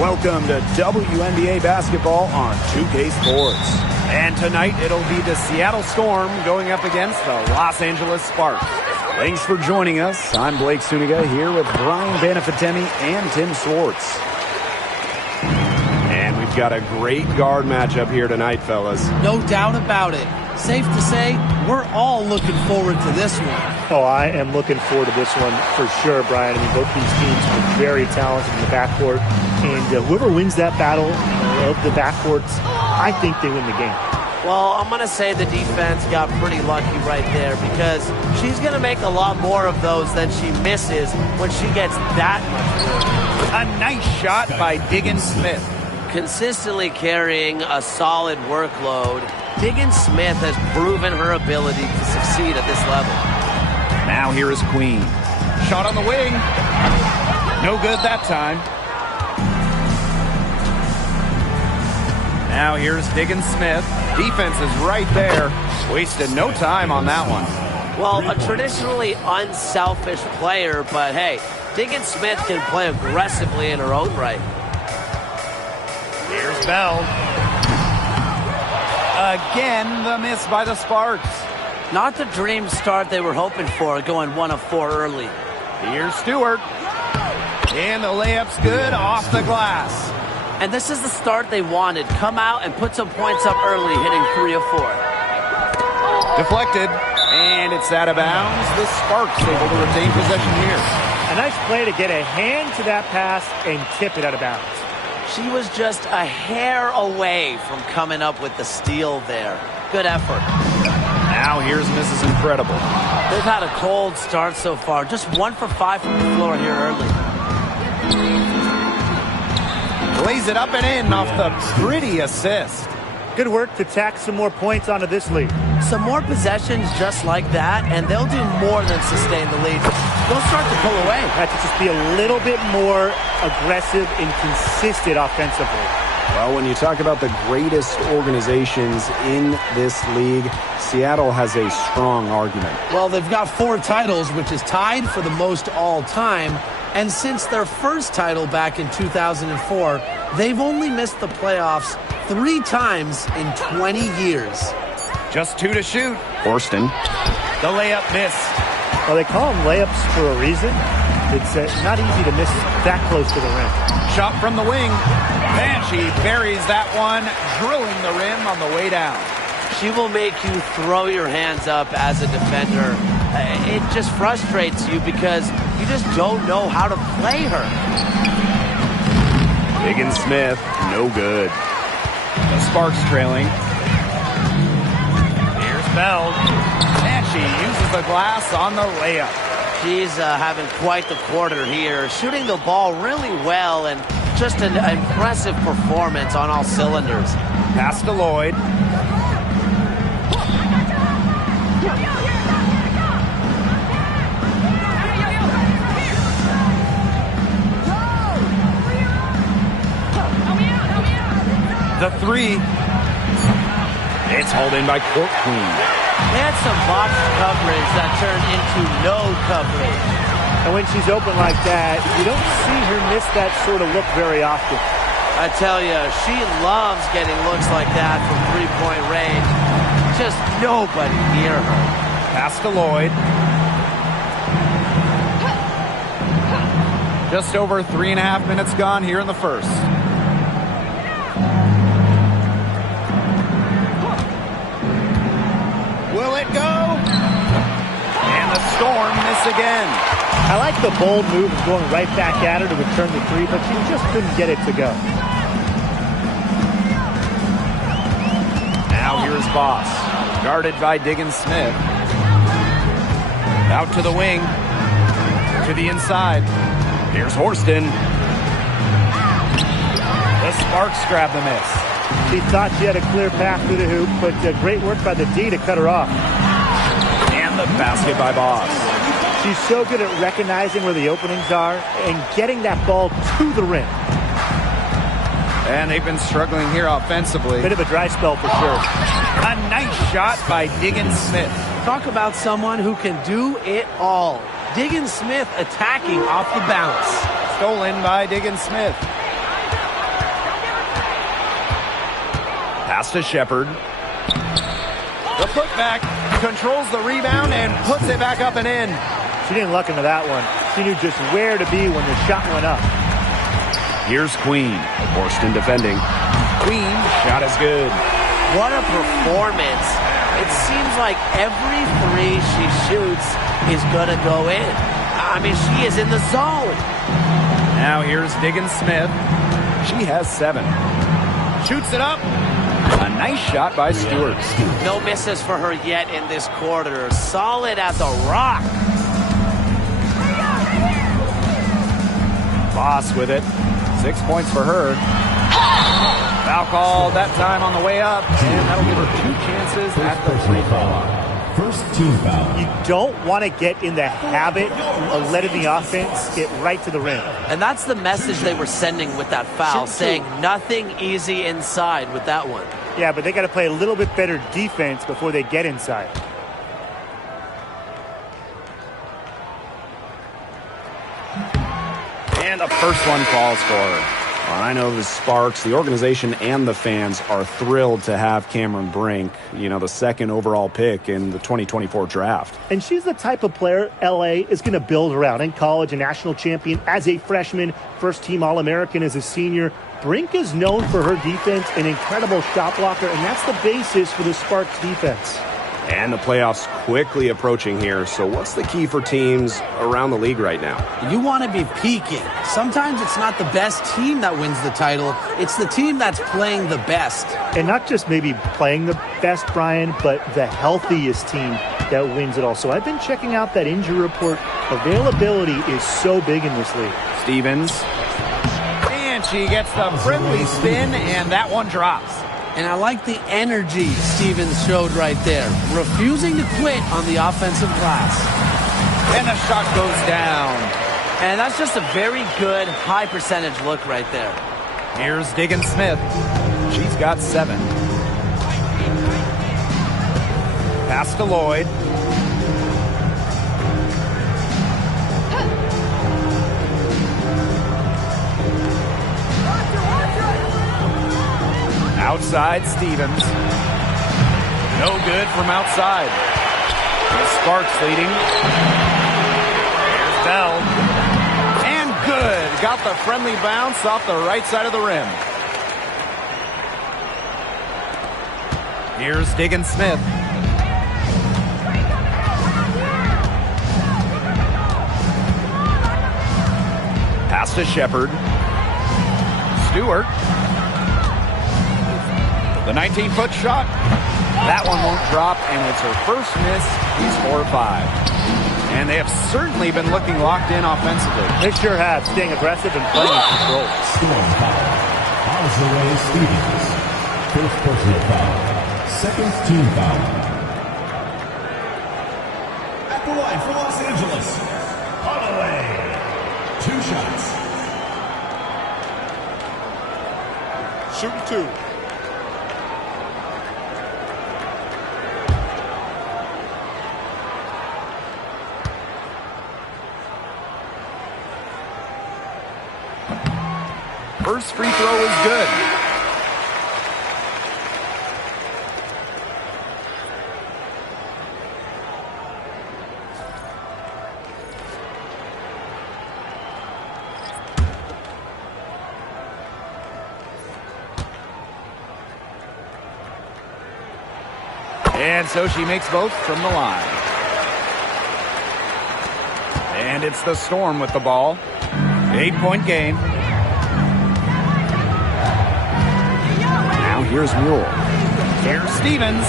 Welcome to WNBA basketball on 2K Sports. And tonight it'll be the Seattle Storm going up against the Los Angeles Sparks. Thanks for joining us. I'm Blake Suniga here with Brian Banafitemi and Tim Swartz. And we've got a great guard matchup here tonight, fellas. No doubt about it. Safe to say, we're all looking forward to this one. Oh, I am looking forward to this one for sure, Brian. I mean, both these teams are very talented in the backcourt. And whoever wins that battle of the backcourts, I think they win the game. Well, I'm going to say the defense got pretty lucky right there because she's going to make a lot more of those than she misses when she gets that much. A nice shot by Diggins Smith. Consistently carrying a solid workload, Diggins Smith has proven her ability to succeed at this level. Now here is Queen. Shot on the wing. No good that time. Now here's Diggins Smith. Defense is right there. Wasted no time on that one. Well, a traditionally unselfish player, but hey, Diggins Smith can play aggressively in her own right. Here's Bell. Again, the miss by the Sparks. Not the dream start they were hoping for, going 1 of 4 early. Here's Stewart. And the layup's good off the glass. And this is the start they wanted. Come out and put some points up early, hitting 3 of 4. Deflected. And it's out of bounds. The Sparks able to retain possession here. A nice play to get a hand to that pass and tip it out of bounds. She was just a hair away from coming up with the steal there. Good effort. Now here's Mrs. Incredible. They've had a cold start so far. Just 1 for 5 from the floor here early. Lays it up and in off the pretty assist. Good work to tack some more points onto this lead. Some more possessions just like that, and they'll do more than sustain the lead. They'll start to pull away. Have to just be a little bit more aggressive and consistent offensively. Well, when you talk about the greatest organizations in this league, Seattle has a strong argument. Well, they've got 4 titles, which is tied for the most all time. And since their first title back in 2004, they've only missed the playoffs 3 times in 20 years. Just 2 to shoot. Horston. The layup missed. Well, they call them layups for a reason. It's not easy to miss that close to the rim. Shot from the wing. And she buries that one, drilling the rim on the way down. She will make you throw your hands up as a defender. It just frustrates you because you just don't know how to play her. Diggins Smith, no good. The Sparks trailing. Here's Bell. And she uses the glass on the layup. She's having quite the quarter here, shooting the ball really well and just an impressive performance on all cylinders. Pass to Lloyd. The 3. It's hauled in by Court Queen. They had some box coverage that turned into no coverage. And when she's open like that, you don't see her miss that sort of look very often. I tell you, she loves getting looks like that from three-point range. Just nobody near her. Pass to Lloyd. Just over 3.5 minutes gone here in the first. Will it go? And the Storm miss again. I like the bold move of going right back at her to return the 3, but she just couldn't get it to go. Now here's Boss, guarded by Diggins Smith. Out to the wing, to the inside. Here's Horston. The Sparks grab the miss. She thought she had a clear path through the hoop, but great work by the D to cut her off. And the basket by Boss. She's so good at recognizing where the openings are and getting that ball to the rim. And they've been struggling here offensively. Bit of a dry spell for sure. A nice shot by Diggins Smith. Talk about someone who can do it all. Diggins Smith attacking off the bounce. Stolen by Diggins Smith. Pass to Shepard. The putback controls the rebound and puts it back up and in. She didn't luck into that one. She knew just where to be when the shot went up. Here's Queen. Horston defending. Queen, shot is good. What a performance. It seems like every three she shoots is going to go in. I mean, she is in the zone. Now here's Diggins-Smith. She has 7. Shoots it up. A nice shot by Stewart. No misses for her yet in this quarter. Solid as a rock. Boss with it. 6 points for her. Foul call that time on the way up. And that'll give her 2 chances at the free throw line. First team foul. You don't want to get in the habit of letting the offense get right to the rim. And that's the message they were sending with that foul, saying nothing easy inside with that one. Yeah, but they got to play a little bit better defense before they get inside. And the first one falls for her. Well, I know the Sparks, the organization, and the fans are thrilled to have Cameron Brink, you know, the 2nd overall pick in the 2024 draft. And she's the type of player LA is going to build around. In college, a national champion as a freshman, first-team All-American as a senior. Brink is known for her defense, an incredible shot blocker, and that's the basis for the Sparks defense. And the playoffs quickly approaching here. So what's the key for teams around the league right now? You want to be peaking. Sometimes it's not the best team that wins the title. It's the team that's playing the best. And not just maybe playing the best, Brian, but the healthiest team that wins it all. So I've been checking out that injury report. Availability is so big in this league. Stevens. And she gets the friendly spin, and that one drops. And I like the energy Stevens showed right there, refusing to quit on the offensive glass. And the shot goes down. And that's just a very good high percentage look right there. Here's Diggins-Smith. She's got 7. Pass to Lloyd. Outside, Stevens. No good from outside. The Sparks leading. Here's Bell. And good. Got the friendly bounce off the right side of the rim. Here's Diggins-Smith. Pass to Shepard. Stewart. The 19-foot shot. That one won't drop, and it's her first miss. He's 4 or 5. And they have certainly been looking locked in offensively. They sure have, staying aggressive and playing in control. Storm foul. Azalea Stevens. First personal foul. Second team foul. At the line for Los Angeles, Holloway. 2 shots. Shooting 2. First free throw is good. And so she makes both from the line. And it's the Storm with the ball. 8-point game. Here's Mule. Here's Stevens.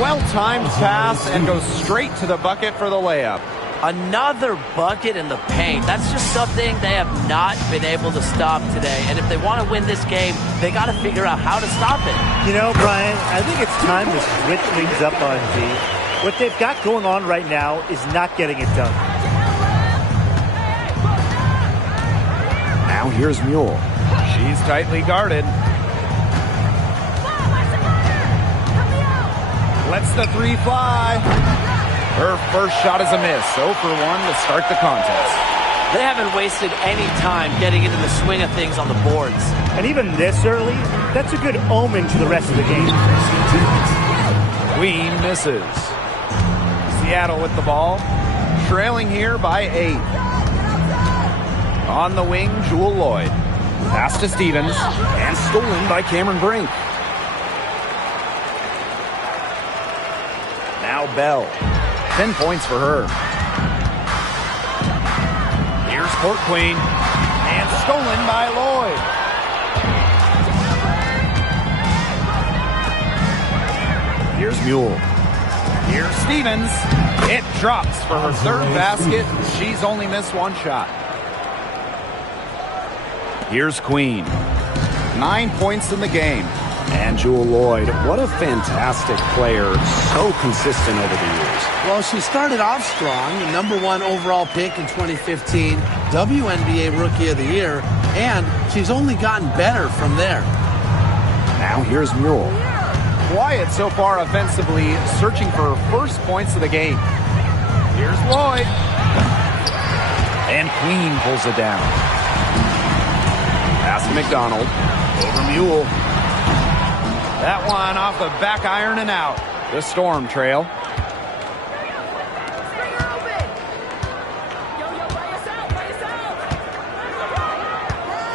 Well-timed pass and goes straight to the bucket for the layup. Another bucket in the paint. That's just something they have not been able to stop today. And if they want to win this game, they got to figure out how to stop it. You know, Brian, I think it's time to switch things up on Z. What they've got going on right now is not getting it done. Now here's Mule. She's tightly guarded. Lets the 3 fly. Her first shot is a miss. 0 for 1 to start the contest. They haven't wasted any time getting into the swing of things on the boards. And even this early, that's a good omen to the rest of the game. Queen misses. Seattle with the ball, trailing here by 8. On the wing, Jewel Lloyd. Pass to Stevens, and stolen by Cameron Brink. Now Bell. 10 points for her. Here's Court Queen, and stolen by Lloyd. Here's Mule. Here's Stevens. It drops for her 3rd basket. She's only missed 1 shot. Here's Queen. 9 points in the game. And Jewel Lloyd, what a fantastic player. So consistent over the years. Well, she started off strong, the #1 overall pick in 2015, WNBA Rookie of the Year, and she's only gotten better from there. Now here's Mule. Quiet so far offensively, searching for her first points of the game. Here's Lloyd. And Queen pulls it down. Pass to McDonald. Over Mule. That one off the back iron and out. The Storm trail.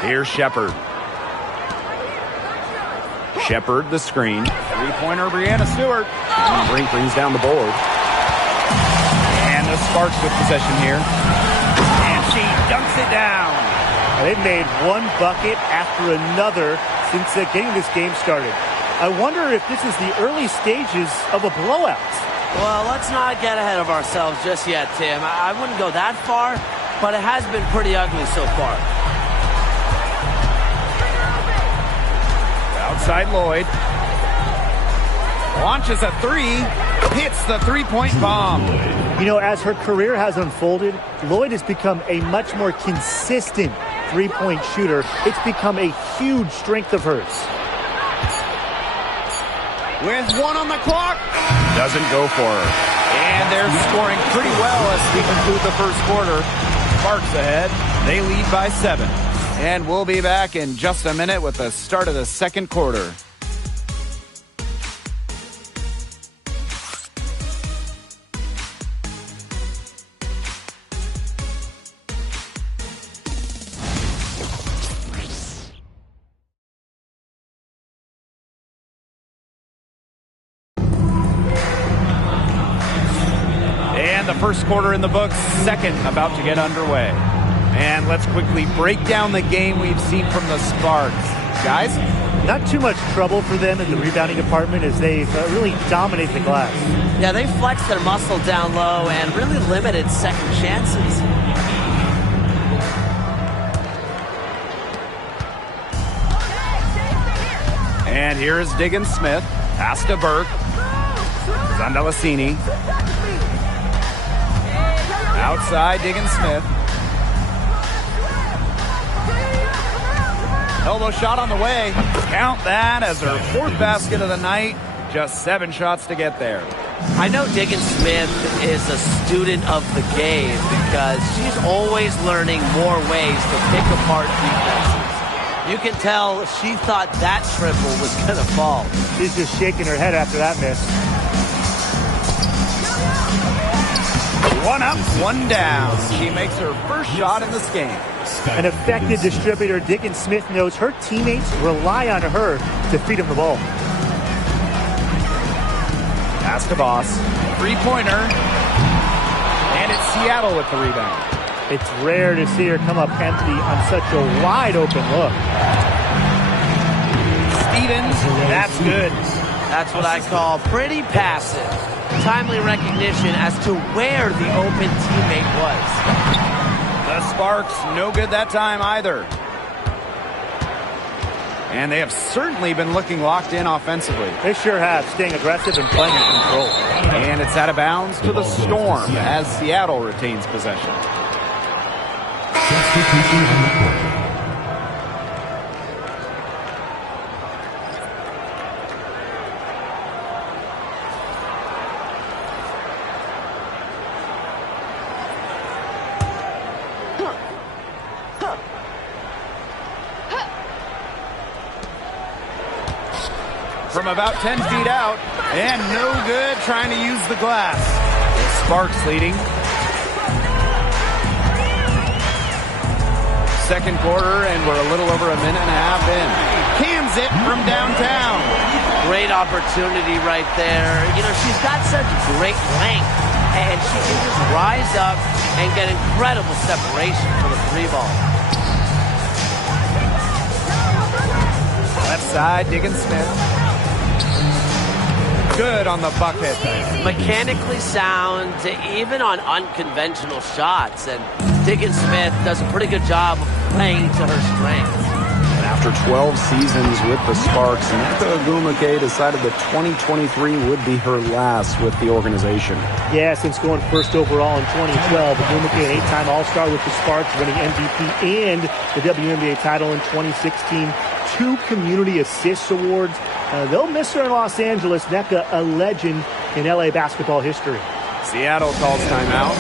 Here's Shepard. Shepard, the screen. 3-pointer, Brianna Stewart. And Brink brings down the board. And the Sparks with possession here. And she dunks it down. They've made one bucket after another since getting this game started. I wonder if this is the early stages of a blowout. Well, let's not get ahead of ourselves just yet, Tim. I wouldn't go that far, but it has been pretty ugly so far. Outside Lloyd. Launches a 3. Hits the 3-point bomb. You know, as her career has unfolded, Lloyd has become a much more consistent three-point shooter. It's become a huge strength of hers. With 1 on the clock. Doesn't go for her. And they're scoring pretty well as we conclude the first quarter. Sparks ahead. They lead by 7. And we'll be back in just a minute with the start of the second quarter. And the first quarter in the books, second about to get underway. And let's quickly break down the game we've seen from the Sparks. Guys? Not too much trouble for them in the rebounding department as they've really dominated the glass. Yeah, they flexed their muscle down low and really limited second chances. And here is Diggins Smith. Pass to Burke. Zandalasini. Outside Diggins Smith. Elbow shot on the way. Count that as her 4th basket of the night. Just 7 shots to get there. I know Diggins Smith is a student of the game because she's always learning more ways to pick apart defenses. You can tell she thought that triple was going to fall. She's just shaking her head after that miss. 1 up, 1 down. She makes her first shot in this game. An effective distributor, Diggins Smith knows her teammates rely on her to feed him the ball. Pass to Boss. 3-pointer. And it's Seattle with the rebound. It's rare to see her come up empty on such a wide open look. Stevens, that's good. That's what I call pretty passive. Timely recognition as to where the open teammate was. The Sparks, no good that time either. And they have certainly been looking locked in offensively. They sure have, staying aggressive and playing in control. And it's out of bounds to the Storm as Seattle retains possession. Substitution on the court. from about 10 feet out. And no good trying to use the glass. Sparks leading. Second quarter, and we're a little over a minute and a half in. Cans it from downtown. Great opportunity right there. You know, she's got such great length, and she can just rise up and get incredible separation for the three ball. Left side, Diggins-Smith. Good on the bucket. Mechanically sound, even on unconventional shots, and Diggins-Smith does a pretty good job of playing to her strengths. And after 12 seasons with the Sparks, Nneka Ogwumike decided that 2023 would be her last with the organization. Yeah, since going first overall in 2012, Ogwumike, an 8-time All-Star with the Sparks, winning MVP and the WNBA title in 2016. 2 community assists awards. They'll miss her in Los Angeles. Nneka, a legend in LA basketball history. Seattle calls timeout.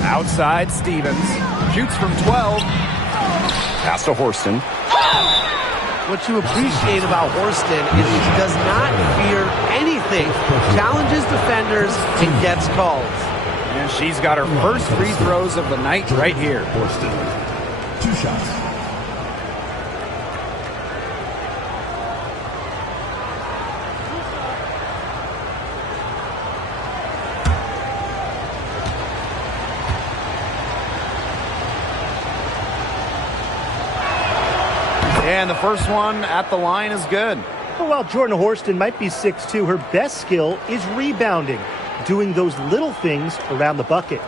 Outside, Stevens. Shoots from 12. Pass to Horston. What you appreciate about Horston is she does not fear anything, challenges defenders, and gets calls. And she's got her first free throws of the night right here. Horston. 2 shots. And the first one at the line is good. Well, while Jordan Horston might be 6'2", her best skill is rebounding, doing those little things around the bucket.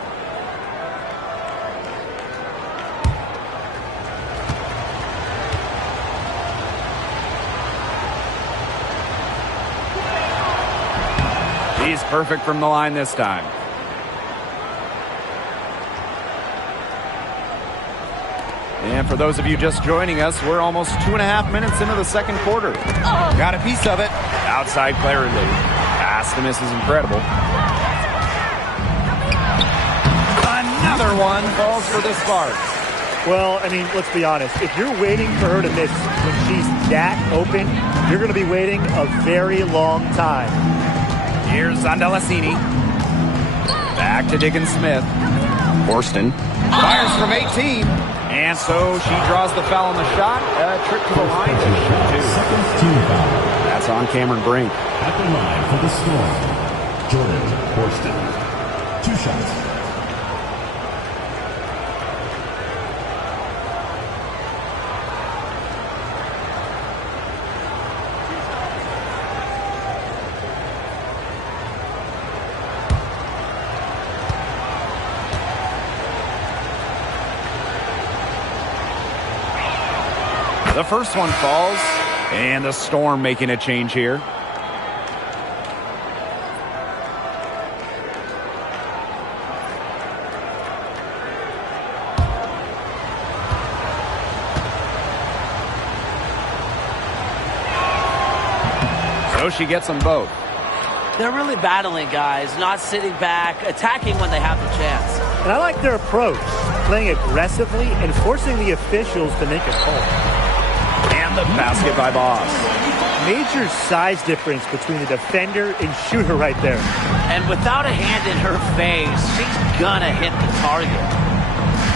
She's perfect from the line this time. And for those of you just joining us, we're almost 2.5 minutes into the second quarter. Got a piece of it. Outside Clarendon. Pass to miss is incredible. Another one falls for the Sparks. Well, I mean, let's be honest. If you're waiting for her to miss when she's that open, you're going to be waiting a very long time. Here's Zondalassini. Back to Diggins-Smith. Horston fires from 18. And so she draws the foul on the shot. A trip to the line to shoot 2. Second team foul. That's on Cameron Brink. At the line for the Storm, Jordan Horston. 2 shots. The first one falls, and the Storm making a change here. So she gets them both. They're really battling, guys, not sitting back, attacking when they have the chance. And I like their approach, playing aggressively and forcing the officials to make a call. And the basket by Boss. Major size difference between the defender and shooter right there. And without a hand in her face, she's gonna hit the target.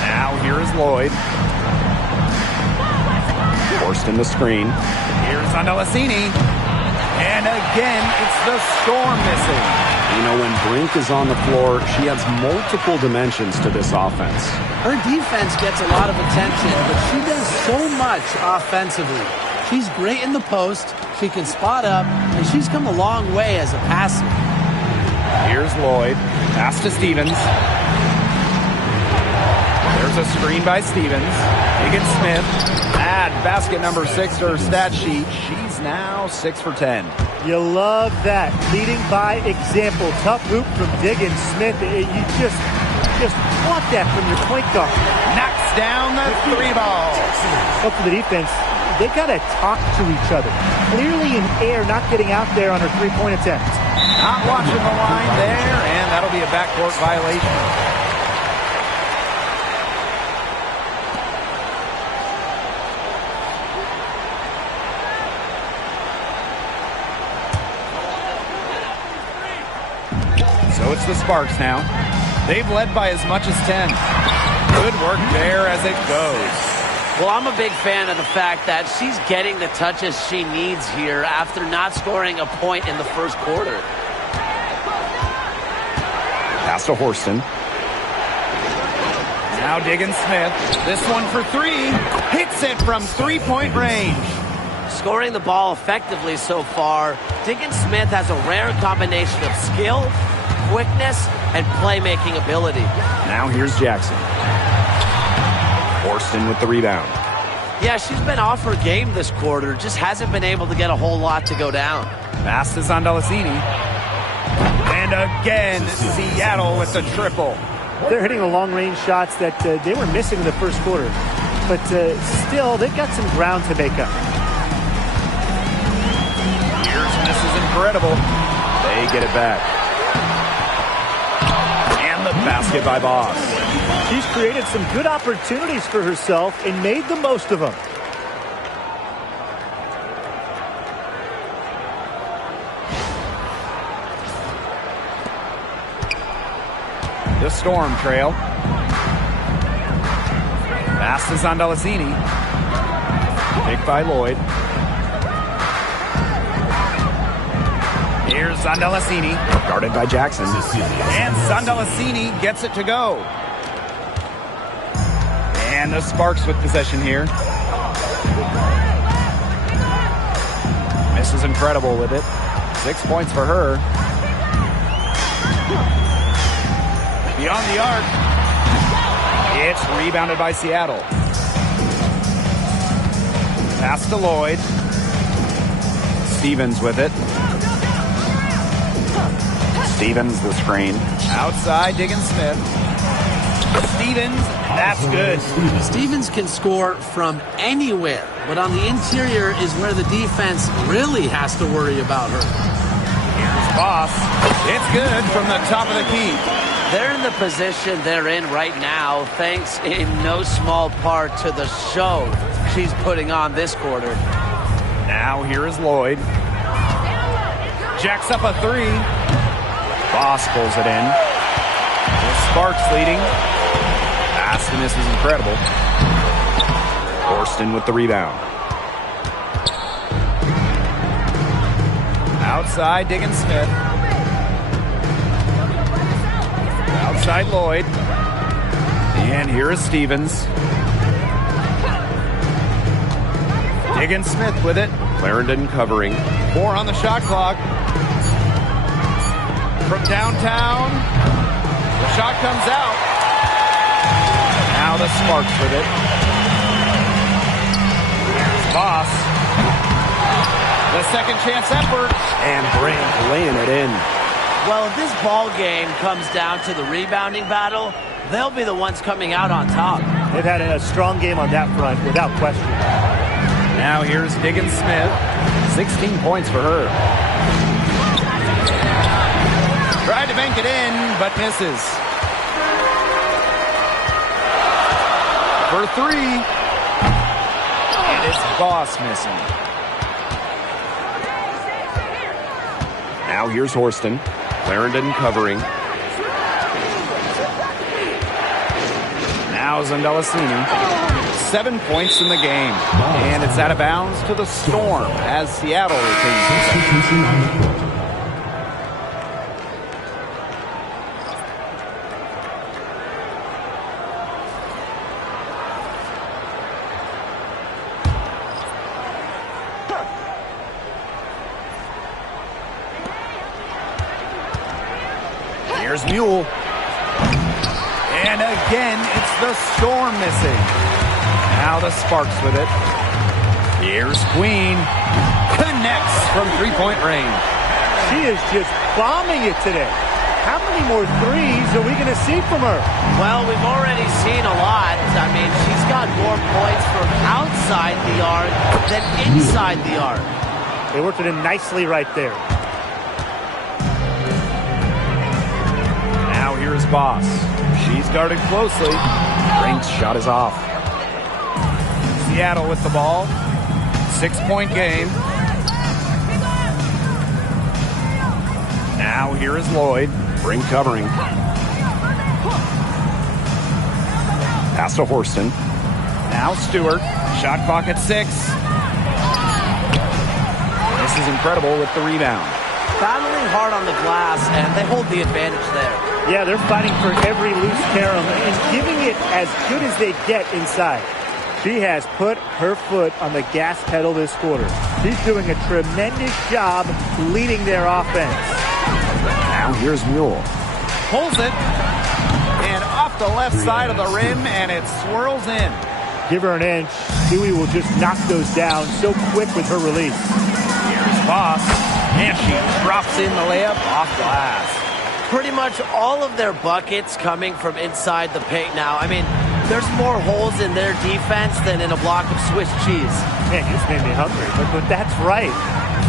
Now here is Lloyd. Forced in the screen. Here's Andalasini. And again, it's the Storm missing. You know, when Brink is on the floor, she has multiple dimensions to this offense. Her defense gets a lot of attention, but she does so much offensively. She's great in the post, she can spot up, and she's come a long way as a passer. Here's Lloyd. Pass to Stevens. There's a screen by Stevens. Higgins-Smith. Add basket number 6 to her stat sheet. She's now 6 for 10. You love that. Leading by example. Tough hoop from Higgins-Smith. You just want that from your point guard. Knocks down the 3 ball. Up for the defense. They got to talk to each other. Clearly in air, not getting out there on her three-point attempt. Not watching the line there, and that'll be a backcourt violation. So it's the Sparks now. They've led by as much as 10. Good work there as it goes. Well, I'm a big fan of the fact that she's getting the touches she needs here after not scoring a point in the first quarter. Pass to Horston. Now Higgins-Smith. This one for 3. Hits it from three-point range. Scoring the ball effectively so far, Higgins-Smith has a rare combination of skill, quickness, and playmaking ability. Now here's Jackson. Horston with the rebound. Yeah, she's been off her game this quarter, just hasn't been able to get a whole lot to go down. Pass to Zandalasini. And again, Seattle with the triple. They're hitting the long-range shots that they were missing in the first quarter. But still, they've got some ground to make up. Here's Mrs. Incredible. They get it back. And the basket by Boss. She's created some good opportunities for herself and made the most of them. The Storm trail. Pass to Zandalasini. Picked by Lloyd. Here's Zandalasini. Guarded by Jackson. And Zandalasini gets it to go. And the Sparks with possession here. Mrs. Incredible with it. 6 points for her. Beyond the arc. It's rebounded by Seattle. Pass to Lloyd. Stevens with it. Stevens the screen. Outside, Higgins-Smith. Stevens, that's good. Stevens can score from anywhere, but on the interior is where the defense really has to worry about her. Here's Boss. It's good from the top of the key. They're in the position they're in right now, thanks in no small part to the show she's putting on this quarter. Now here is Lloyd. Jacks up a 3. Boss pulls it in. The Sparks leading. Pass to Mrs. Incredible. Horston with the rebound. Outside, Higgins-Smith. Outside Lloyd. And here is Stevens. Higgins-Smith with it. Clarendon covering. 4 on the shot clock. From downtown. The shot comes out. Now the Sparks with it. Here's Boss. The second chance effort. And Brink laying it in. Well, if this ball game comes down to the rebounding battle, they'll be the ones coming out on top. They've had a strong game on that front, without question. Now here's Higgins-Smith. 16 points for her. Tried to bank it in, but misses. For three. And it's Boss missing. Now here's Horston. Clarendon covering. Now Zandelasini. 7 points in the game. And it's out of bounds to the Storm as Seattle retains. Here's Mule. And again, it's the Storm missing. Now the Sparks with it. Here's Queen. Connects from three-point range. She is just bombing it today. How many more threes are we going to see from her? Well, we've already seen a lot. I mean, she's got more points from outside the arc than inside the arc. They worked it in nicely right there. Now here's Boss. She's guarded closely. Brink's shot is off. Seattle with the ball. 6-point game. Now here is Lloyd. Brink covering. Pass to Horston. Now Stewart. Shot clock at 6. This is incredible with the rebound. Battling hard on the glass, and they hold the advantage there. Yeah, they're fighting for every loose carom and giving it as good as they get inside. She has put her foot on the gas pedal this quarter. She's doing a tremendous job leading their offense. Now here's Mule. Pulls it. And off the left side of the rim, and it swirls in. Give her an inch. Dewey will just knock those down so quick with her release. Here's Boss. And she drops in the layup off glass. Pretty much all of their buckets coming from inside the paint now. I mean, there's more holes in their defense than in a block of Swiss cheese. Man, you just made me hungry. But that's right.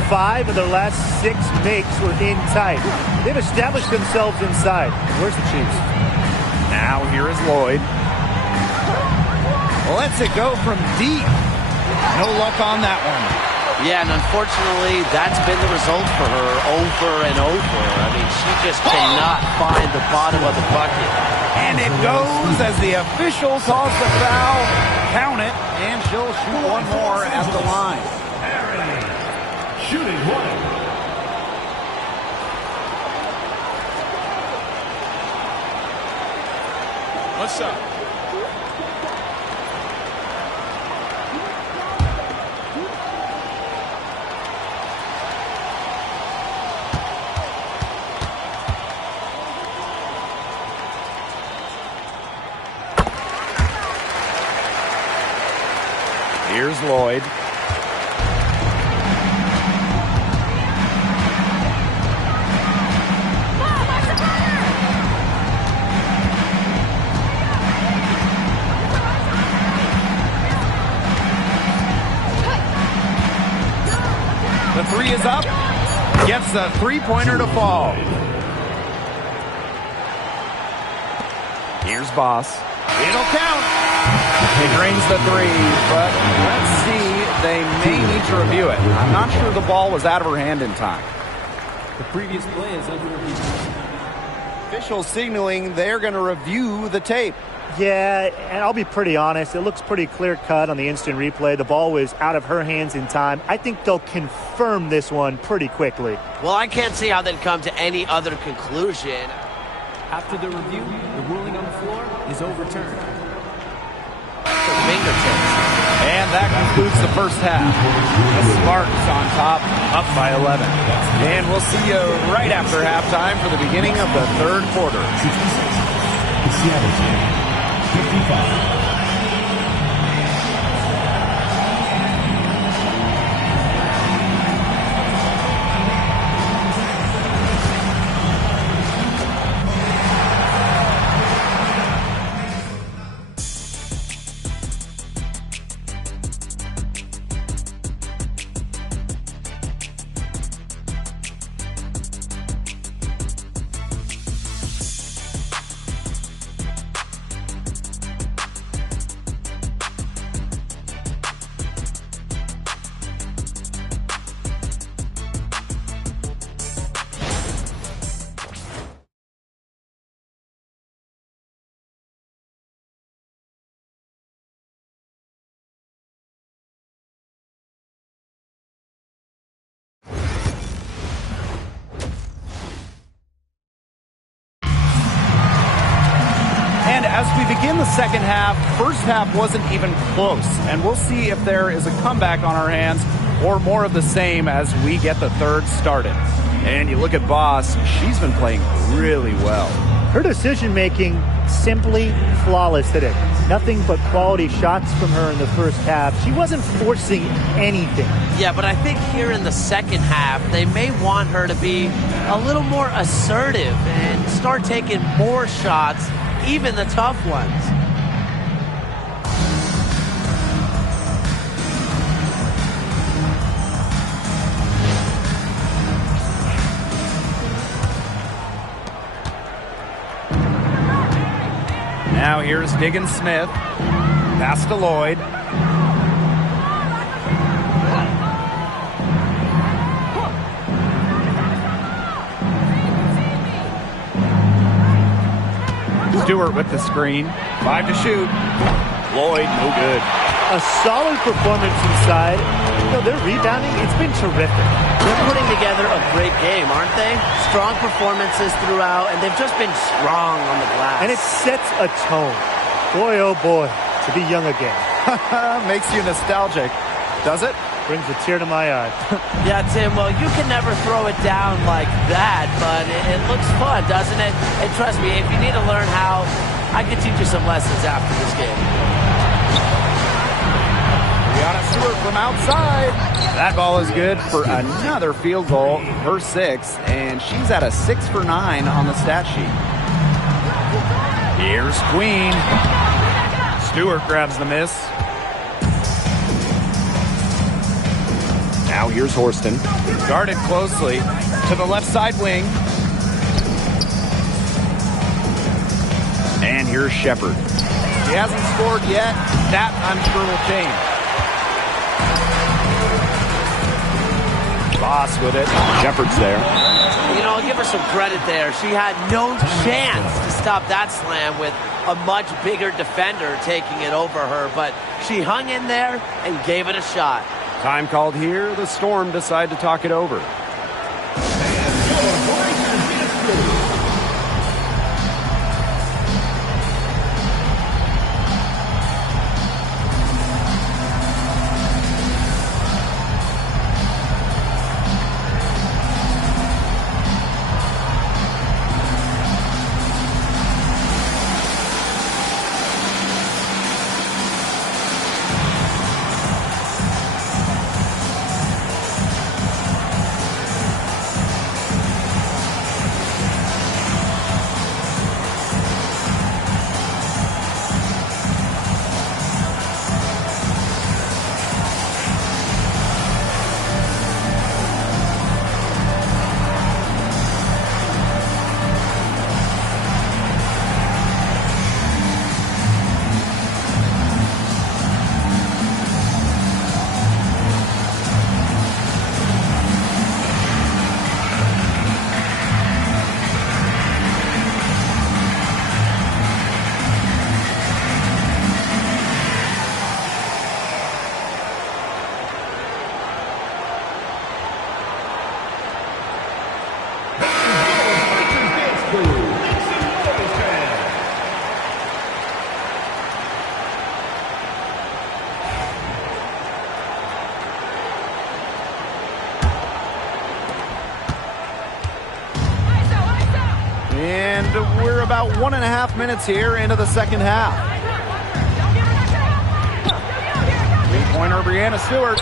5 of their last 6 makes were in tight. They've established themselves inside. Where's the Chiefs? Now here is Lloyd. Lets it go from deep. No luck on that one. Yeah, and unfortunately, that's been the result for her over and over. I mean, she just cannot find the bottom of the bucket. And it goes as the official calls the foul. Count it, and she'll shoot one more at the line. Shooting one. What's up? Here's Lloyd. The three is up. Gets the three-pointer to fall. Here's Boss. It'll count. He drains the three, but let's see. They may need to review it. I'm not sure the ball was out of her hand in time. The previous play is under review. Officials signaling they're going to review the tape. Yeah, and I'll be pretty honest. It looks pretty clear-cut on the instant replay. The ball was out of her hands in time. I think they'll confirm this one pretty quickly. Well, I can't see how they'd come to any other conclusion. After the review, the ruling on the floor is overturned. Fingertips. And that concludes the first half. The Sparks on top, up by 11. And we'll see you right after halftime for the beginning of the third quarter. The Seattle team, 55. in the second half. First half wasn't even close, and we'll see if there is a comeback on our hands or more of the same as we get the third started. And you look at Boss, she's been playing really well. Her decision-making simply flawless today. Nothing but quality shots from her in the first half. She wasn't forcing anything. Yeah, but I think here in the second half, they may want her to be a little more assertive and start taking more shots, even the tough ones. Now here's Diggins Smith. Pass to Lloyd. Stewart with the screen. 5 to shoot. Lloyd, no good. A solid performance inside. You know, their rebounding, it's been terrific. They're putting together a great game, aren't they? Strong performances throughout, and they've just been strong on the glass. And it sets a tone. Boy, oh boy, to be young again. Makes you nostalgic, does it? Brings a tear to my eye. Yeah, Tim, well, you can never throw it down like that, but it looks fun, doesn't it? And trust me, if you need to learn how, I can teach you some lessons after this game. Brianna Stewart from outside. That ball is good for another field goal, her 6th, and she's at a 6 for 9 on the stat sheet. Here's Queen. Stewart grabs the miss. Now here's Horston. Guarded closely to the left side wing. And here's Shepard. He hasn't scored yet. That, I'm sure, will change. Boss with it. Shepard's there. You know, I'll give her some credit there. She had no chance to stop that slam with a much bigger defender taking it over her, but she hung in there and gave it a shot. Time called here. The Storm decide to talk it over. We're about 1.5 minutes here into the second half. Three-pointer, Brianna Stewart.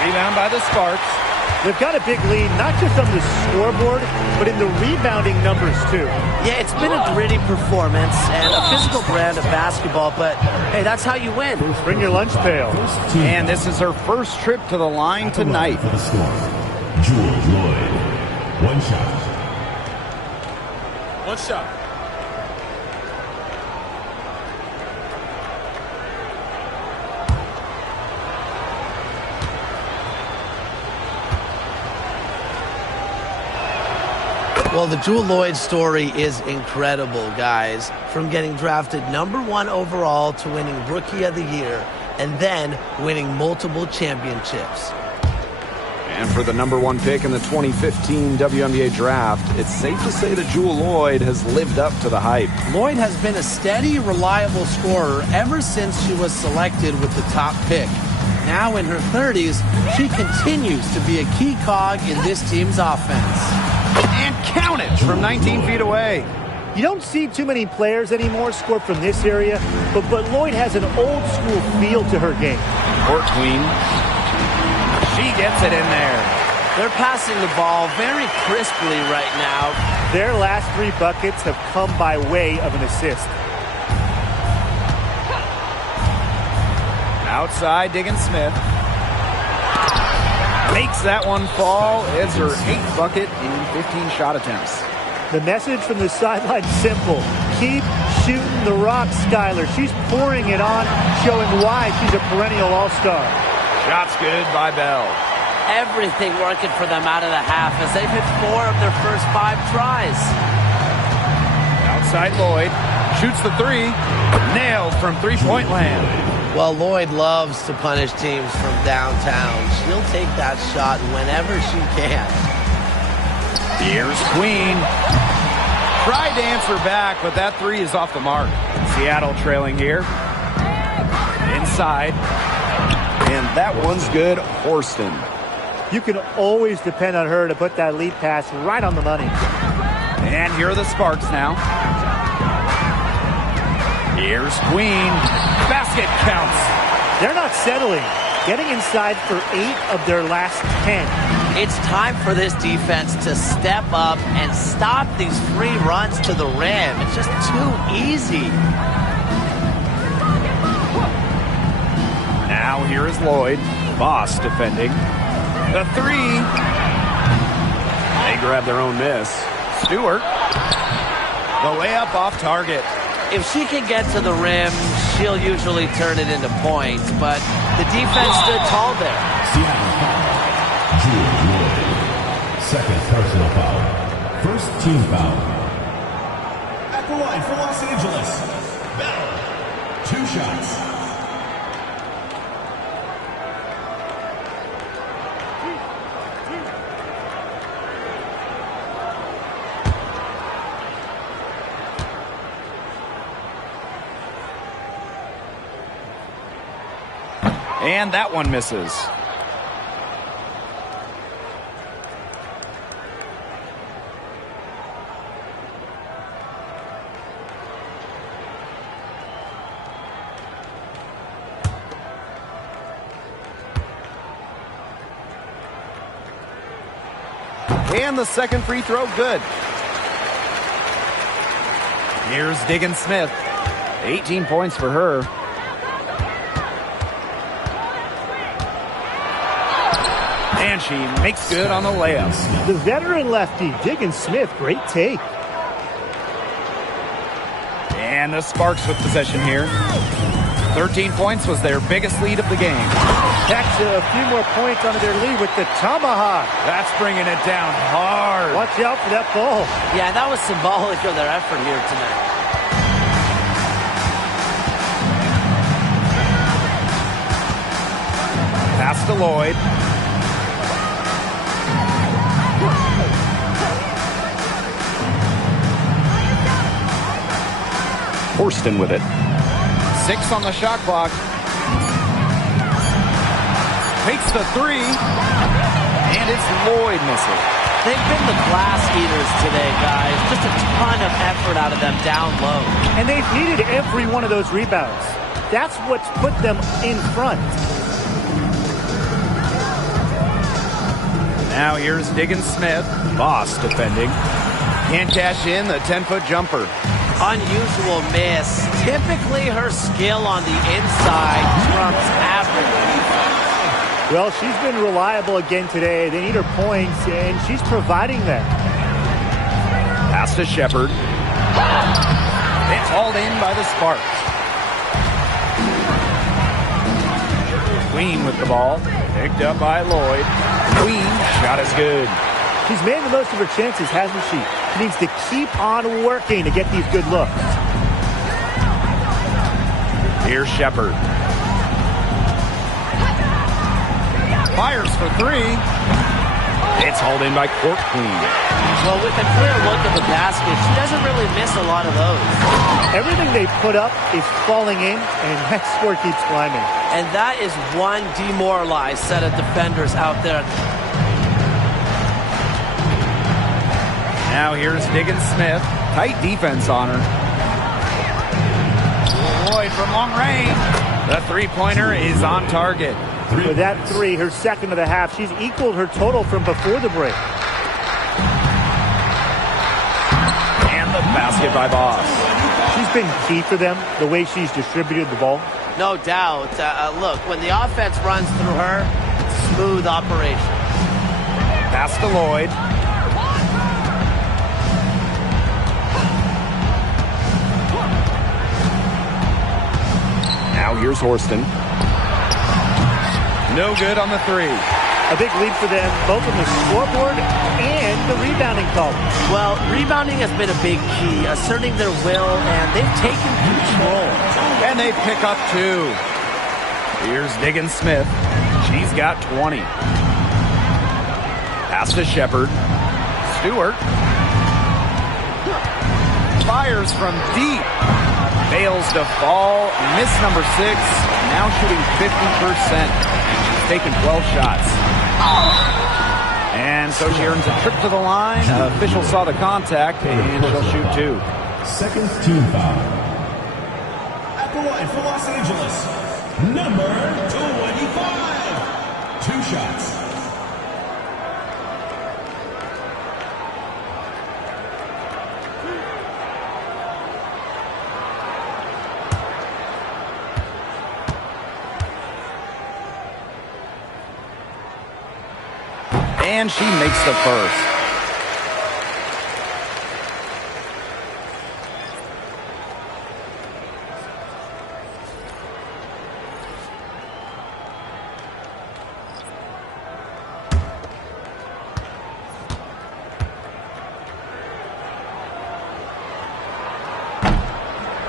Rebound by the Sparks. They've got a big lead, not just on the scoreboard, but in the rebounding numbers, too. Yeah, it's been a gritty performance and a physical brand of basketball, but, hey, that's how you win. Bring your lunch pail. And this is her first trip to the line tonight. For the Storm, Jewel Lloyd. One shot. One shot. Well, the Jewel Lloyd story is incredible, guys. From getting drafted #1 overall to winning Rookie of the Year and then winning multiple championships. And for the #1 pick in the 2015 WNBA draft, it's safe to say that Jewell Loyd has lived up to the hype. Loyd has been a steady, reliable scorer ever since she was selected with the top pick. Now in her 30s, she continues to be a key cog in this team's offense. And count it from 19 feet away. You don't see too many players anymore score from this area, but Loyd has an old-school feel to her game. Court queen. She gets it in there. They're passing the ball very crisply right now. Their last 3 buckets have come by way of an assist. Outside, Diggin Smith. Makes that one fall. It's her 8th bucket in 15 shot attempts. The message from the sideline is simple. Keep shooting the rock, Skylar. She's pouring it on, showing why she's a perennial all-star. Shots good by Bell. Everything working for them out of the half as they've hit 4 of their first 5 tries. Outside Loyd. Shoots the 3. Nailed from three-point land. Well, Loyd loves to punish teams from downtown. She'll take that shot whenever she can. Here's Queen. Tried to answer back, but that 3 is off the mark. Seattle trailing here. Inside. And that one's good. Horston. You can always depend on her to put that lead pass right on the money. And here are the Sparks now. Here's Queen. Basket counts. They're not settling. Getting inside for 8 of their last 10. It's time for this defense to step up and stop these free runs to the rim. It's just too easy. Now here is Loyd. Boss defending. The 3. They grab their own miss. Stewart. The layup off target. If she can get to the rim, she'll usually turn it into points, but the defense stood tall there. Seattle foul. Jewell Loyd. Second personal foul. First team foul. At the line for Los Angeles, Bell. 2 shots. And that one misses. And the second free throw, good. Here's Diggin Smith. 18 points for her. And she makes good on the layups. The veteran lefty, Diggin Smith, great take. And the Sparks with possession here. 13 points was their biggest lead of the game. Tacks a few more points onto their lead with the tomahawk. That's bringing it down hard. Watch out for that ball. Yeah, that was symbolic of their effort here tonight. Pass to Loyd. Horston with it. 6 on the shot clock. Takes the 3. And it's Loyd missing. They've been the glass eaters today, guys. Just a ton of effort out of them down low. And they've needed every one of those rebounds. That's what's put them in front. Now here's Diggin Smith. Boss defending. Can't cash in the 10-foot jumper. Unusual miss. Typically her skill on the inside trumps average. Well, she's been reliable again today. They need her points, and she's providing them. Pass to Shepard. It's hauled in by the Sparks. Queen with the ball. Picked up by Loyd. Queen, shot is good. She's made the most of her chances, hasn't she? She needs to keep on working to get these good looks. Here's Shepard. Fires for three. It's hauled in by Court Queen. Well, with a clear look at the basket, she doesn't really miss a lot of those. Everything they put up is falling in, and that score keeps climbing. And that is one demoralized set of defenders out there. Now here's Diggins Smith. Tight defense on her. Lloyd from long range. The three-pointer is on target. With that three, her second of the half, she's equaled her total from before the break. And the basket by Boss. She's been key for them, the way she's distributed the ball. No doubt. Look, when the offense runs through her, smooth operation. Pass to Lloyd. Now here's Horston. No good on the three. A big lead for them, both on the scoreboard and the rebounding column. Well, rebounding has been a big key, asserting their will, and they've taken control. And they pick up two. Here's Diggins Smith. She's got 20. Pass to Shepard. Stewart. Fires from deep. Fails to fall. Miss number 6. Now shooting 50%. Taken 12 shots. And so she earns a trip to the line. Official saw the contact, and she'll shoot two. Second team foul. At the line for Los Angeles, number 25. 2 shots. And she makes the first.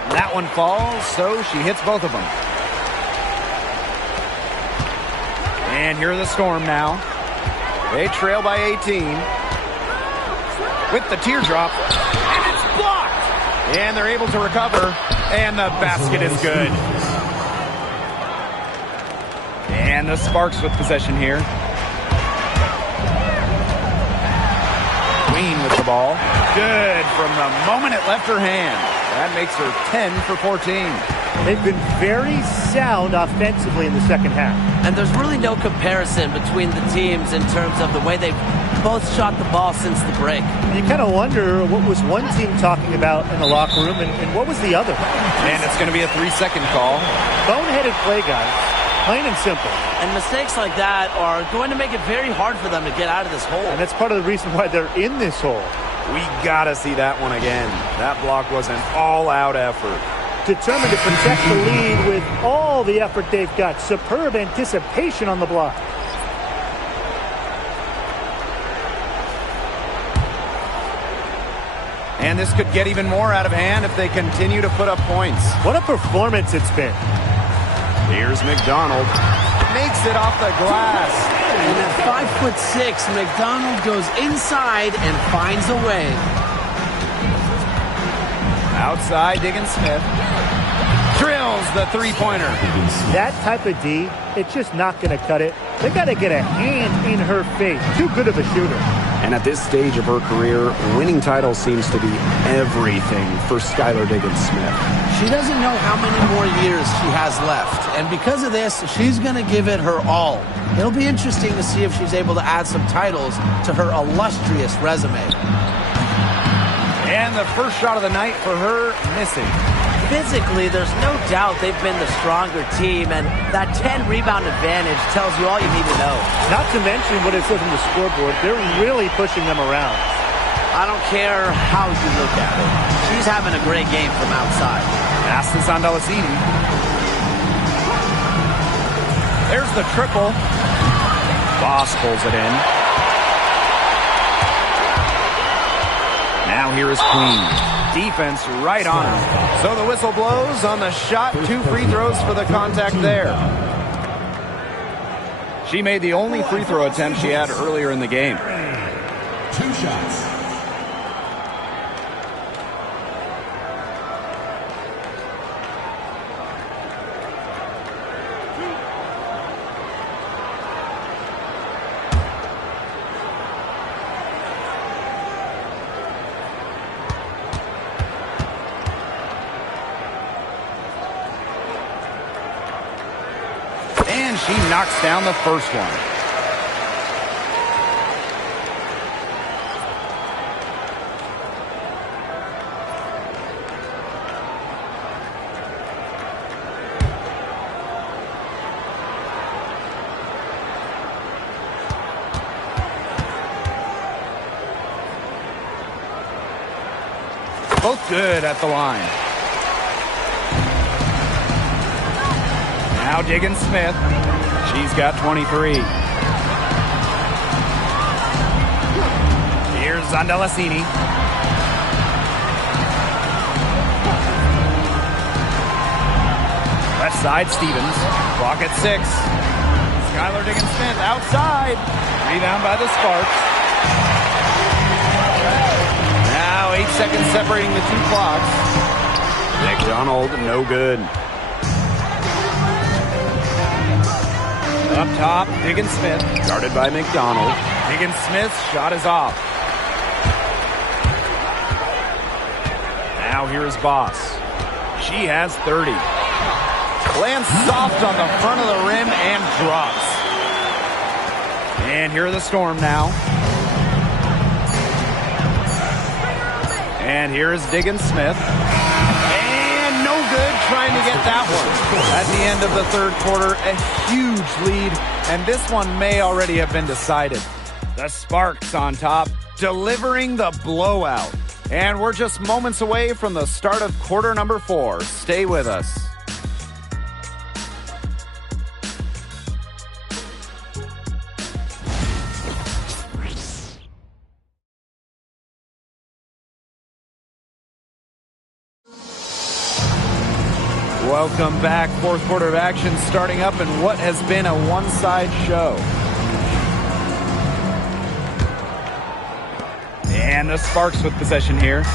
That one falls, so she hits both of them. And here are the Storm now. They trail by 18 with the teardrop, and it's blocked. And they're able to recover, and the basket is good. And the Sparks with possession here. Queen with the ball. Good from the moment it left her hand. That makes her 10 for 14. They've been very sound offensively in the second half. And there's really no comparison between the teams in terms of the way they've both shot the ball since the break. You kind of wonder what was one team talking about in the locker room and what was the other. And it's going to be a 3-second call. Boneheaded play, guys. Plain and simple. And mistakes like that are going to make it very hard for them to get out of this hole. And that's part of the reason why they're in this hole. We got to see that one again. That block was an all-out effort. Determined to protect the lead with all the effort they've got. Superb anticipation on the block. And this could get even more out of hand if they continue to put up points. What a performance it's been. Here's McDonald. Makes it off the glass. And at 5'6", McDonald goes inside and finds a way. Outside, Diggins Smith. Drills the three-pointer. That type of D, it's just not going to cut it. They got to get a hand in her face. Too good of a shooter. And at this stage of her career, winning titles seems to be everything for Skylar Diggins Smith. She doesn't know how many more years she has left. And because of this, she's going to give it her all. It'll be interesting to see if she's able to add some titles to her illustrious resume. And the first shot of the night for her, missing. Physically, there's no doubt they've been the stronger team, and that 10-rebound advantage tells you all you need to know. Not to mention what it says on the scoreboard. They're really pushing them around. I don't care how you look at it. She's having a great game from outside. Pass this on Delasini. There's the triple. Boss pulls it in. Now here is Queen. Defense right on her. So the whistle blows on the shot. 2 free throws for the contact there. She made the only free throw attempt she had earlier in the game. 2 shots. And she knocks down the first one. Both good at the line. Now Diggins Smith. She's got 23. Here's Zandalasini. Left side, Stevens. Clock at 6. Skylar Diggins Smith outside. Rebound by the Sparks. Now 8 seconds separating the two clocks. McDonald, no good. Up top, Diggins Smith, guarded by McDonald. Diggins Smith's shot is off. Now here's Boss. She has 30. Lands soft on the front of the rim and drops. And here are the Storm now. And here is Diggins Smith. And no good trying to get that one. At the end of the third quarter, a huge lead. And this one may already have been decided. The Sparks on top, delivering the blowout. And we're just moments away from the start of quarter number 4. Stay with us. Welcome back. Fourth quarter of action starting up in what has been a one-side show. And the Sparks with possession here.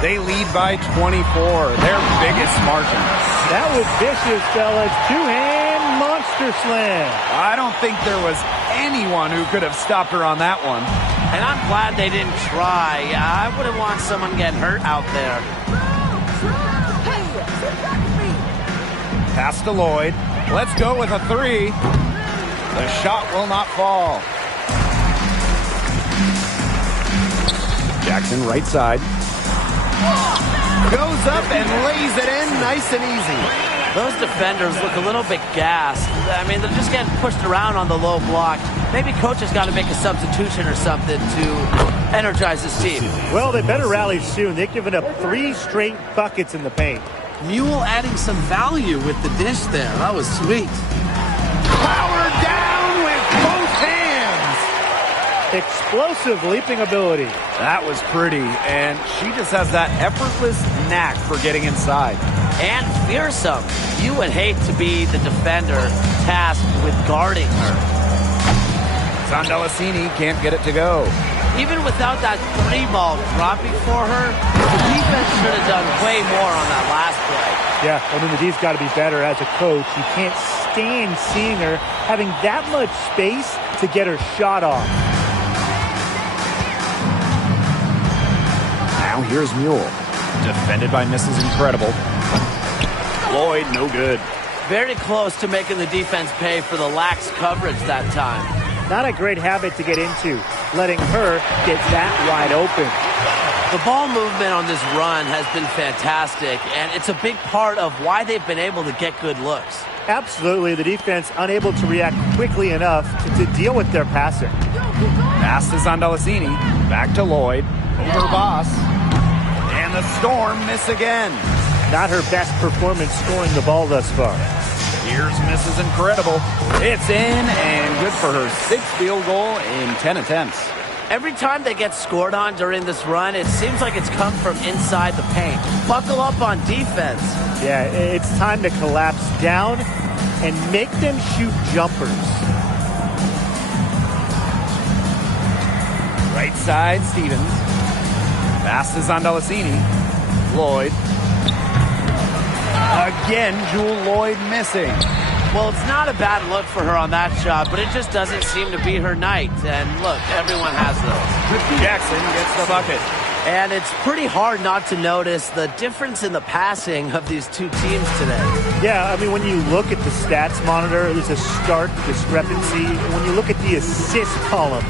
They lead by 24, their biggest margin. That was vicious, fellas. Two-hand monster slam. I don't think there was anyone who could have stopped her on that one. And I'm glad they didn't try. I wouldn't want someone getting hurt out there. Pass to Lloyd. Let's go with a 3. The shot will not fall. Jackson right side. Goes up and lays it in nice and easy. Those defenders look a little bit gassed. I mean, they're just getting pushed around on the low block. Maybe coach has got to make a substitution or something to energize his team. Well, they better rally soon. They've given up 3 straight buckets in the paint. Mule adding some value with the dish there. That was sweet. Power down with both hands. Explosive leaping ability. That was pretty, and she just has that effortless knack for getting inside. And fearsome. You would hate to be the defender tasked with guarding her. Zandalasini can't get it to go. Even without that 3-ball dropping for her, the defense should have done way more on that last play. Yeah, I mean, the D's got to be better as a coach. You can't stand seeing her having that much space to get her shot off. Now here's Mule. Defended by Mrs. Incredible. Lloyd, no good. Very close to making the defense pay for the lax coverage that time. Not a great habit to get into, letting her get that wide open. The ball movement on this run has been fantastic, and it's a big part of why they've been able to get good looks. Absolutely, the defense unable to react quickly enough to deal with their passing. Pass to Zandalasini. Back to Lloyd. Over Boss. And the Storm miss again. Not her best performance scoring the ball thus far. Here's Mrs. Incredible. It's in and good for her 6th field goal in 10 attempts. Every time they get scored on during this run, it seems like it's come from inside the paint. Buckle up on defense. Yeah, it's time to collapse down and make them shoot jumpers. Right side, Stevens. Passes on to Lassini. Lloyd. Again, Jewel Lloyd missing. Well, it's not a bad look for her on that shot, but it just doesn't seem to be her night. And look, everyone has those. Jackson gets the bucket. And it's pretty hard not to notice the difference in the passing of these two teams today. Yeah, I mean, when you look at the stats monitor, there's a stark discrepancy. When you look at the assist column,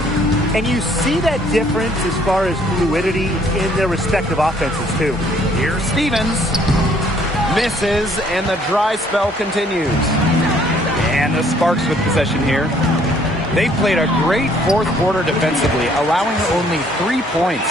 and you see that difference as far as fluidity in their respective offenses, too. Here's Stevens. Misses, and the dry spell continues. And the Sparks with possession here. They played a great fourth quarter defensively, allowing only 3 points.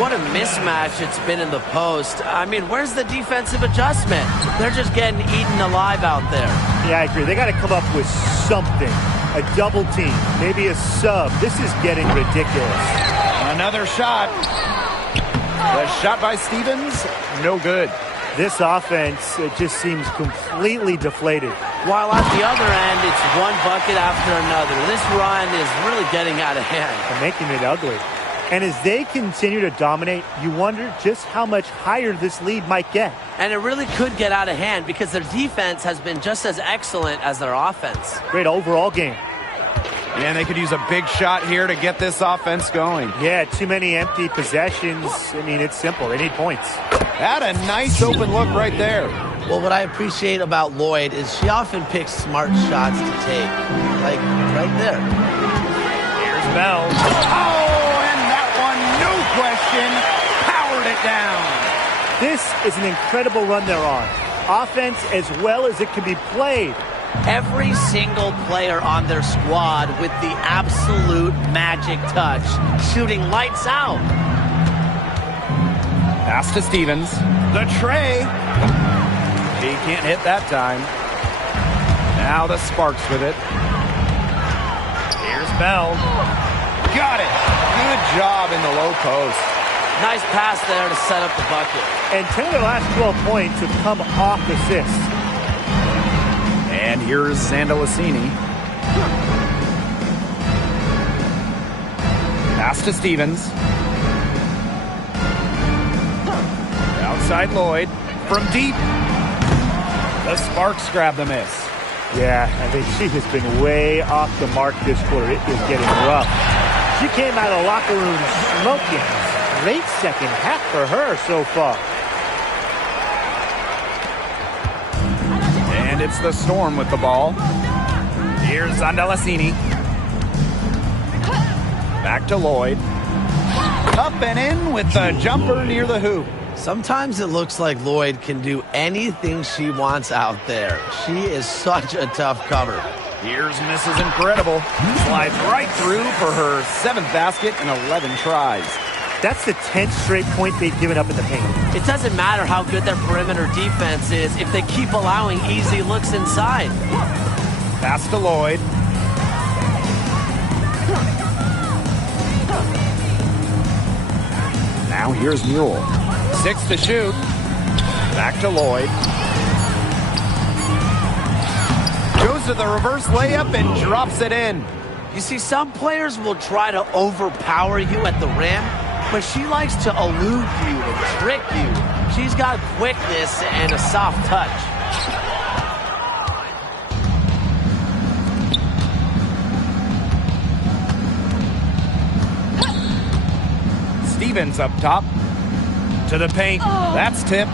What a mismatch it's been in the post. I mean, where's the defensive adjustment? They're just getting eaten alive out there. Yeah, I agree. They got to come up with something. A double team, maybe a sub. This is getting ridiculous. Another shot. The shot by Stevens, no good. This offense, it just seems completely deflated. While at the other end, it's one bucket after another. This run is really getting out of hand. And making it ugly. And as they continue to dominate, you wonder just how much higher this lead might get. And it really could get out of hand because their defense has been just as excellent as their offense. Great overall game. And they could use a big shot here to get this offense going. Yeah, too many empty possessions. I mean, it's simple. They need points. Had a nice open look right there. Well, what I appreciate about Lloyd is she often picks smart shots to take. Like right there. Here's Bell. Oh, and that one, no question, powered it down. This is an incredible run they're on. Offense as well as it can be played. Every single player on their squad with the absolute magic touch, shooting lights out. Pass to Stevens. The tray. He can't hit that time. Now the Sparks with it. Here's Bell. Got it. Good job in the low post. Nice pass there to set up the bucket. And 10 of their last 12 points have come off assists. And here's Sandalassini. Pass to Stevens. Outside Lloyd. From deep. The Sparks grab the miss. Yeah, I think she has been way off the mark this quarter. It is getting rough. She came out of the locker room smoking. Great second half for her so far. And it's the Storm with the ball. Here's Sandalassini. Back to Lloyd. Up and in with the jumper near the hoop. Sometimes it looks like Lloyd can do anything she wants out there. She is such a tough cover. Here's Mrs. Incredible. Slides right through for her 7th basket in 11 tries. That's the 10th straight point they've given up in the paint. It doesn't matter how good their perimeter defense is if they keep allowing easy looks inside. Pass to Lloyd. Now here's Mule. 6 to shoot. Back to Lloyd. Goes to the reverse layup and drops it in. You see, some players will try to overpower you at the rim, but she likes to elude you and trick you. She's got quickness and a soft touch. Stevens up top. To the paint. That's tipped.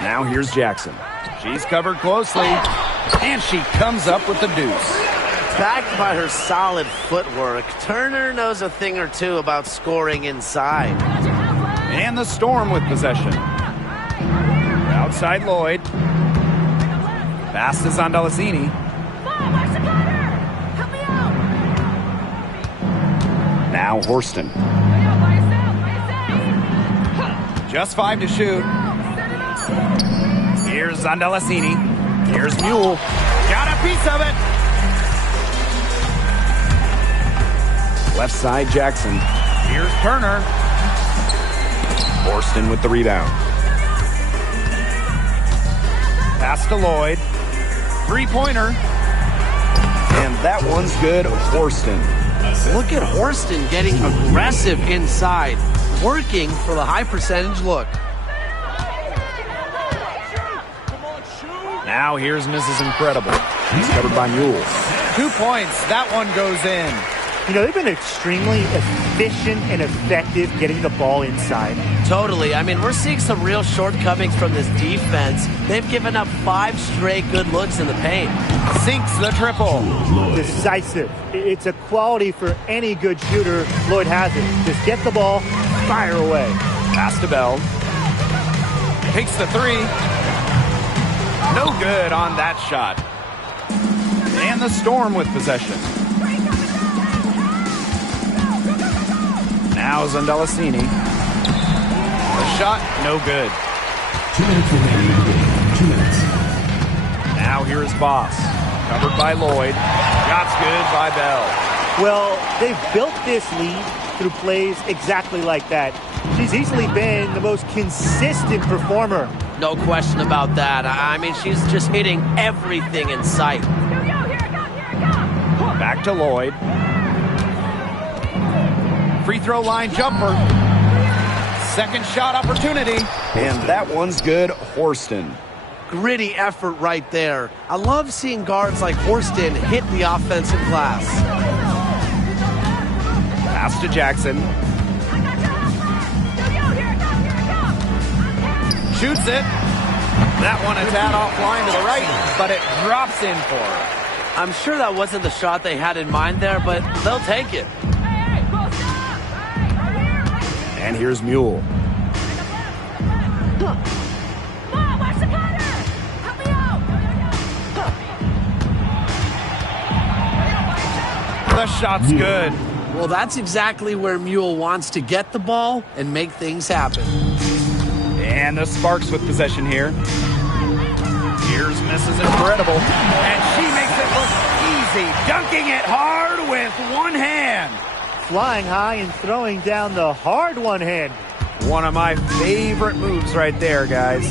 Now here's Jackson. She's covered closely. And she comes up with the deuce. Backed by her solid footwork, Turner knows a thing or two about scoring inside. And the Storm with possession. Outside Lloyd. Pass to Sandalassini. Now Horston. Just 5 to shoot. Here's Sandalassini. Here's Mule. Got a piece of it. Left side Jackson. Here's Turner. Horston with the rebound. Pass to Lloyd. 3-pointer. And that one's good, Horston. Look at Horston getting aggressive inside, working for the high percentage look. Now here's Mrs. Incredible. He's covered by Mules. 2 points. That one goes in. You know, they've been extremely efficient and effective getting the ball inside. Totally. I mean, we're seeing some real shortcomings from this defense. They've given up 5 straight good looks in the paint. Sinks the triple. Decisive. It's a quality for any good shooter. Lloyd has it. Just get the ball, fire away. Pass to Bell. Takes the 3. No good on that shot. And the Storm with possession. Now Zandalasini. The shot, no good. 2 minutes remaining in the game. 2 minutes. Now here's Boss. Covered by Lloyd. Shot's good by Bell. Well, they've built this lead through plays exactly like that. She's easily been the most consistent performer. No question about that. I mean, she's just hitting everything in sight. Back to Lloyd. Free throw line jumper. Second shot opportunity. And that one's good, Horston. Gritty effort right there. I love seeing guards like Horston hit the offensive glass. Pass to Jackson. Shoots it. That one a tad offline to the right, but it drops in for her. I'm sure that wasn't the shot they had in mind there, but they'll take it. And here's Mule. The shot's good. Well, that's exactly where Mule wants to get the ball and make things happen. And the Sparks with possession here. Here's Mrs. Incredible. And she makes it look easy, dunking it hard with one hand. Flying high and throwing down the hard one hand. One of my favorite moves right there, guys.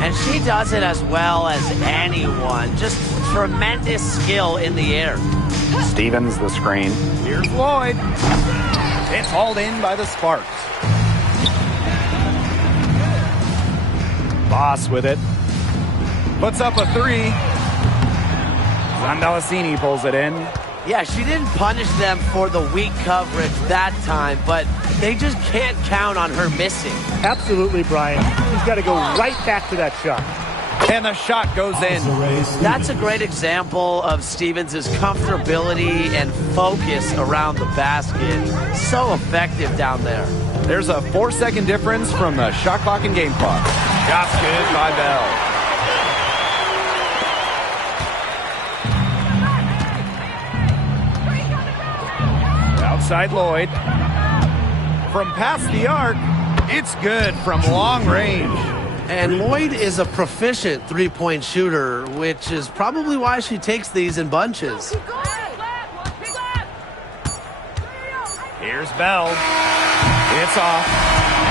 And she does it as well as anyone. Just tremendous skill in the air. Stevens the screen. Here's Lloyd. It's hauled in by the Sparks. Boss with it. Puts up a 3. Zandalasini pulls it in. Yeah, she didn't punish them for the weak coverage that time, but they just can't count on her missing. Absolutely, Brian. She's got to go right back to that shot. And the shot goes in. That's a great example of Stevens' comfortability and focus around the basket. So effective down there. There's a 4-second difference from the shot clock and game clock. Shot's good by Bell. Outside Lloyd. From past the arc, it's good from long range. And Lloyd is a proficient three-point shooter, which is probably why she takes these in bunches. Here's Bell. It's off.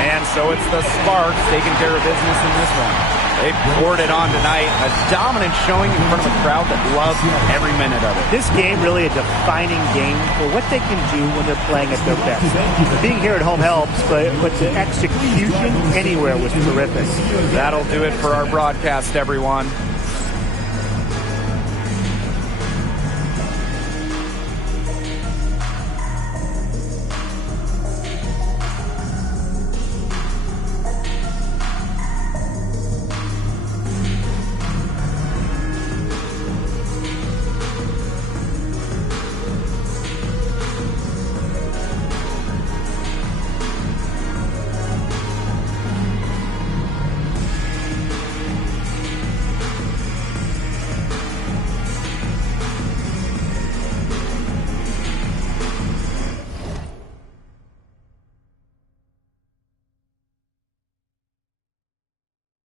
And so it's the Sparks taking care of business in this one. They poured it on tonight. A dominant showing in front of a crowd that loves every minute of it. This game really a defining game for what they can do when they're playing at their best. Being here at home helps, but the execution anywhere was terrific. That'll do it for our broadcast, everyone.